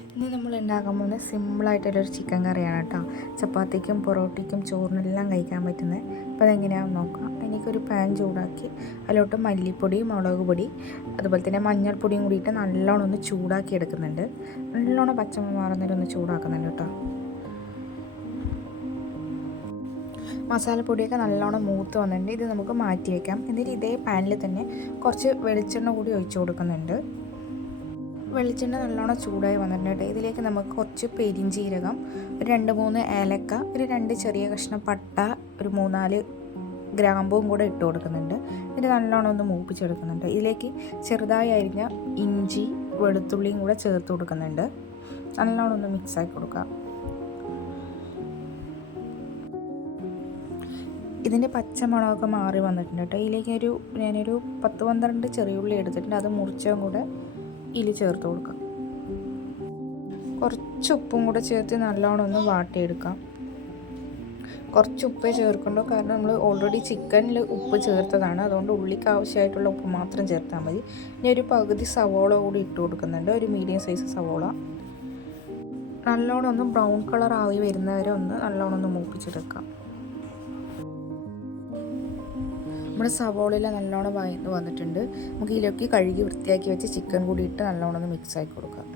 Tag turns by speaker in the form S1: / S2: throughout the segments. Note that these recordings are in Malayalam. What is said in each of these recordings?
S1: ഇന്ന് നമ്മൾ ഉണ്ടാക്കാൻ പോകുന്ന സിമ്പിളായിട്ടുള്ളൊരു ചിക്കൻ കറിയാണ് കേട്ടോ. ചപ്പാത്തിക്കും പൊറോട്ടയ്ക്കും ചോറിനെല്ലാം കഴിക്കാൻ പറ്റുന്നത്. അപ്പോൾ അതെങ്ങനെയാണെന്ന് നോക്കാം. എനിക്കൊരു പാൻ ചൂടാക്കി അതിലോട്ട് മല്ലിപ്പൊടി മുളക് പൊടി അതുപോലെ തന്നെ മഞ്ഞൾപ്പൊടിയും കൂടിയിട്ട് നല്ലോണം ഒന്ന് ചൂടാക്കി എടുക്കുന്നുണ്ട്. നല്ലോണം പച്ചമ മാറുന്നതിൽ ഒന്ന് ചൂടാക്കുന്നുണ്ട് കേട്ടോ. മസാലപ്പൊടിയൊക്കെ നല്ലോണം മൂത്ത് വന്നിട്ടുണ്ട്. ഇത് നമുക്ക് മാറ്റി വയ്ക്കാം എന്നിട്ട് ഇതേ പാനിൽ തന്നെ കുറച്ച് വെളിച്ചെണ്ണ കൂടി ഒഴിച്ചു കൊടുക്കുന്നുണ്ട്. വെളിച്ചെണ്ണ നല്ലോണം ചൂടായി വന്നിട്ടുണ്ട് ഇതിലേക്ക് നമുക്ക് കുറച്ച് പെരിഞ്ചീരകം ഒരു രണ്ട് മൂന്ന് ഏലക്ക ഒരു രണ്ട് ചെറിയ കഷ്ണം പട്ട ഒരു മൂന്നാൽ ഗ്രാമ്പും കൂടെ ഇട്ട് കൊടുക്കുന്നുണ്ട്. എന്നിട്ട് നല്ലോണം ഒന്ന് മൂപ്പിച്ചെടുക്കുന്നുണ്ട്. ഇതിലേക്ക് ചെറുതായി അരിഞ്ഞ ഇഞ്ചി വെളുത്തുള്ളിയും കൂടെ ചേർത്ത് കൊടുക്കുന്നുണ്ട്. നല്ലോണം ഒന്ന് മിക്സാക്കി കൊടുക്കുക. ഇതിന്റെ പച്ചമുളകൊക്കെ മാറി വന്നിട്ടുണ്ട് കേട്ടോ. ഇതിലേക്ക് ഒരു ഞാനൊരു പത്ത് പന്ത്രണ്ട് ചെറിയുള്ളി എടുത്തിട്ടുണ്ട്. അത് മുറിച്ചും കൂടെ ഇതിൽ ചേർത്ത് കൊടുക്കാം. കുറച്ച് ഉപ്പും കൂടെ ചേർത്ത് നല്ലോണം ഒന്ന് വാട്ടിയെടുക്കാം. കുറച്ച് ഉപ്പേ ചേർക്കണ്ടോ കാരണം നമ്മൾ ഓൾറെഡി ചിക്കനിൽ ഉപ്പ് ചേർത്തതാണ്. അതുകൊണ്ട് ഉള്ളിക്ക് ആവശ്യമായിട്ടുള്ള ഉപ്പ് മാത്രം ചേർത്താൽ മതി. ഇനി ഒരു പകുതി സവോള കൂടി ഇട്ട് കൊടുക്കുന്നുണ്ട്. ഒരു മീഡിയം സൈസ് സവോള. നല്ലോണം ഒന്ന് ബ്രൗൺ കളർ ആയി വരുന്നവരെ ഒന്ന് നല്ലോണം ഒന്ന് മൂപ്പിച്ചെടുക്കാം. നമ്മുടെ സവോളയിൽ നല്ലോണം വയന്ന് വന്നിട്ടുണ്ട്. നമുക്ക് ഇതിലൊക്കെ കഴുകി വൃത്തിയാക്കി വെച്ച് ചിക്കൻ കൂടി ഇട്ട് നല്ലോണം മിക്സ് ആക്കി കൊടുക്കാം.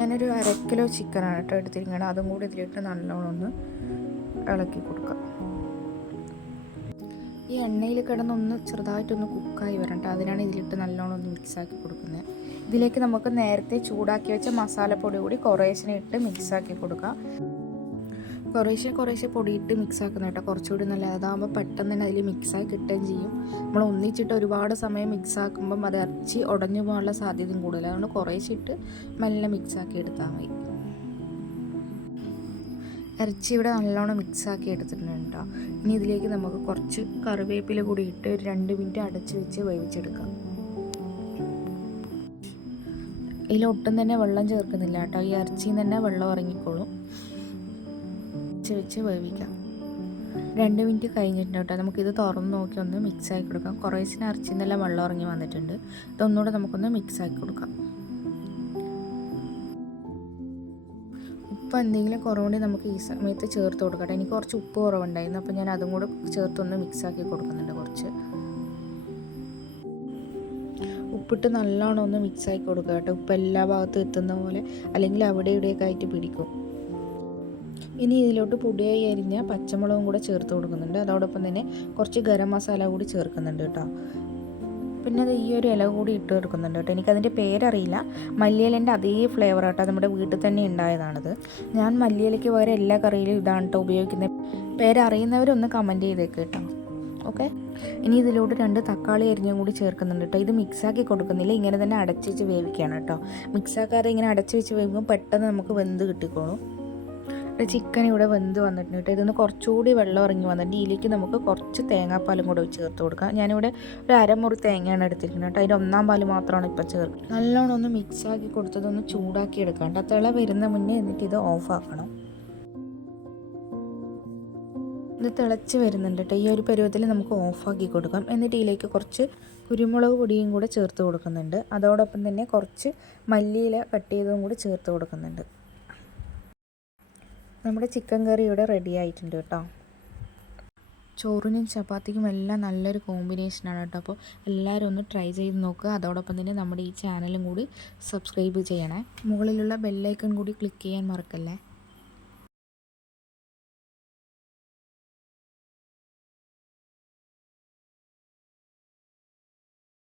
S1: ഞാനൊരു അര കിലോ ചിക്കനാണ് കേട്ടോ എടുത്തിരിക്കുന്നത് അതും കൂടി ഇതിലിട്ട് നല്ലോണം ഒന്ന് ഇളക്കി കൊടുക്കാം. ഈ എണ്ണയിൽ കിടന്നൊന്ന് ചെറുതായിട്ടൊന്ന് കുക്കായി വരണ്ട അതിനാണ് ഇതിലിട്ട് നല്ലോണം ഒന്ന് മിക്സ് ആക്കി കൊടുക്കുന്നത്. ഇതിലേക്ക് നമുക്ക് നേരത്തെ ചൂടാക്കി വെച്ച മസാലപ്പൊടി കൂടി കുറേശ്ശിനെ ഇട്ട് മിക്സ് ആക്കി കൊടുക്കാം. കുറേശ്ശെ കുറേശ്ശെ പൊടിയിട്ട് മിക്സ് ആക്കുന്ന കേട്ടോ. കുറച്ചുകൂടി നല്ല അതാകുമ്പോൾ പെട്ടെന്ന് തന്നെ അതിൽ മിക്സായി കിട്ടുകയും ചെയ്യും. നമ്മൾ ഒന്നിച്ചിട്ട് ഒരുപാട് സമയം മിക്സ് ആക്കുമ്പം അത് ഇറച്ചി ഉടഞ്ഞു പോകാനുള്ള സാധ്യതയും കൂടുതൽ അതുകൊണ്ട് കുറേശ്ശിട്ട് മെല്ലെ മിക്സ് ആക്കി എടുത്താൽ മതി. ഇറച്ചി ഇവിടെ നല്ലോണം മിക്സ് ആക്കി എടുത്തിട്ടുണ്ട് ഇനി ഇതിലേക്ക് നമുക്ക് കുറച്ച് കറിവേപ്പില കൂടി ഇട്ട് ഒരു രണ്ട് മിനിറ്റ് അടച്ച് വെച്ച് വേവിച്ചെടുക്കാം. ഇതിലൊട്ടും തന്നെ വെള്ളം ചേർക്കുന്നില്ല കേട്ടോ ഈ ഇറച്ചിയിൽ തന്നെ വെള്ളം ഇറങ്ങിക്കോളും. വെച്ച് വെച്ച് വേവിക്കാം. രണ്ട് മിനിറ്റ് കഴിഞ്ഞിട്ടുണ്ട് കേട്ടോ. നമുക്കിത് തുറന്ന് നോക്കി ഒന്ന് മിക്സ് ആക്കി കൊടുക്കാം. കുറേശ്ശിന് അരച്ചിൽ നിന്നെല്ലാം വെള്ളം ഇറങ്ങി വന്നിട്ടുണ്ട്. ഇതൊന്നുകൂടെ നമുക്കൊന്ന് മിക്സ് ആക്കി കൊടുക്കാം. ഉപ്പ് എന്തെങ്കിലും കുറവുണ്ടെങ്കിൽ നമുക്ക് ഈ സമയത്ത് ചേർത്ത് കൊടുക്കട്ടെ. എനിക്ക് കുറച്ച് ഉപ്പ് കുറവുണ്ടായിരുന്നു. അപ്പോൾ ഞാൻ അതും കൂടെ ചേർത്തൊന്ന് മിക്സ് ആക്കി കൊടുക്കുന്നുണ്ട് കുറച്ച്. ഉപ്പിട്ട് നല്ലോണം ഒന്ന് മിക്സ് ആക്കി കൊടുക്കുക കേട്ടോ. ഉപ്പ് എല്ലാ ഭാഗത്തും എത്തുന്ന പോലെ അല്ലെങ്കിൽ അവിടെ ഇവിടെയൊക്കെ ആയിട്ട് പിടിക്കും. ഇനി ഇതിലോട്ട് പൊടിയായി അരിഞ്ഞ പച്ചമുളകും കൂടെ ചേർത്ത് കൊടുക്കുന്നുണ്ട്. അതോടൊപ്പം തന്നെ കുറച്ച് ഗരം മസാല കൂടി ചേർക്കുന്നുണ്ട് കേട്ടോ. പിന്നെ അത് ഈ ഒരു ഇല കൂടി ഇട്ട് കൊടുക്കുന്നുണ്ട് കേട്ടോ. എനിക്കതിന്റെ പേരറിയില്ല. മല്ലിയിലേന്റെ അതേ ഫ്ലേവർ കേട്ടോ. നമ്മുടെ വീട്ടിൽ തന്നെ ഉണ്ടായതാണത്. ഞാൻ മല്ലിയിലയ്ക്ക് പകരം എല്ലാ കറിയിലും ഇതാണ് കേട്ടോ ഉപയോഗിക്കുന്നത്. പേരറിയുന്നവരൊന്ന് കമന്റ് ചെയ്തേക്ക് കേട്ടോ. ഓക്കെ ഇനി ഇതിലോട്ട് രണ്ട് തക്കാളി അരിഞ്ഞും കൂടി ചേർക്കുന്നുണ്ട് കേട്ടോ. ഇത് മിക്സാക്കി കൊടുക്കുന്നില്ല. ഇങ്ങനെ തന്നെ അടച്ച് വെച്ച് വേവിക്കുകയാണ് കേട്ടോ. മിക്സാക്കാതെ ഇങ്ങനെ അടച്ച് വെച്ച് വേവിക്കുമ്പോൾ പെട്ടെന്ന് നമുക്ക് വെന്ത് കിട്ടിക്കോളും. ചിക്കൻ ഇവിടെ വെന്ത് വന്നിട്ടുണ്ട് കേട്ടോ. ഇതൊന്ന് കുറച്ചുകൂടി വെള്ളം ഇറങ്ങി വന്നിട്ട് ഇതിലേക്ക് നമുക്ക് കുറച്ച് തേങ്ങാപ്പാലും കൂടെ ചേർത്ത് കൊടുക്കാം. ഞാനിവിടെ ഒരു അരമുറി തേങ്ങയാണ് എടുത്തിരിക്കുന്നത് കേട്ടോ. അതിന്റെ ഒന്നാം പാൽ മാത്രമാണ് ഇപ്പോൾ ചേർക്കുന്നത്. നല്ലോണം ഒന്ന് മിക്സ് ആക്കി കൊടുത്തതൊന്ന് ചൂടാക്കി എടുക്കാം കേട്ടോ. തിള വരുന്ന മുന്നേ എന്നിട്ട് ഇത് ഓഫ് ആക്കണം. ഇത് തിളച്ച് വരുന്നുണ്ട് കേട്ടോ. ഈ ഒരു പരുവത്തിൽ നമുക്ക് ഓഫാക്കി കൊടുക്കാം. എന്നിട്ട് ഇതിലേക്ക് കുറച്ച് കുരുമുളക് പൊടിയും കൂടെ ചേർത്ത് കൊടുക്കുന്നുണ്ട്. അതോടൊപ്പം തന്നെ കുറച്ച് മല്ലിയില കട്ട് ചെയ്തതും കൂടി ചേർത്ത് കൊടുക്കുന്നുണ്ട്. നമ്മുടെ ചിക്കൻ കറി ഇവിടെ റെഡി ആയിട്ടുണ്ട് കേട്ടോ. ചോറിനും ചപ്പാത്തിക്കും എല്ലാം നല്ലൊരു കോമ്പിനേഷനാണ് കേട്ടോ. അപ്പോൾ എല്ലാവരും ഒന്ന് ട്രൈ ചെയ്ത് നോക്കുക അതോടൊപ്പം തന്നെ നമ്മുടെ ഈ ചാനലും കൂടി സബ്സ്ക്രൈബ് ചെയ്യണേ. മുകളിലുള്ള ബെല്ലൈക്കൺ കൂടി ക്ലിക്ക് ചെയ്യാൻ മറക്കല്ലേ?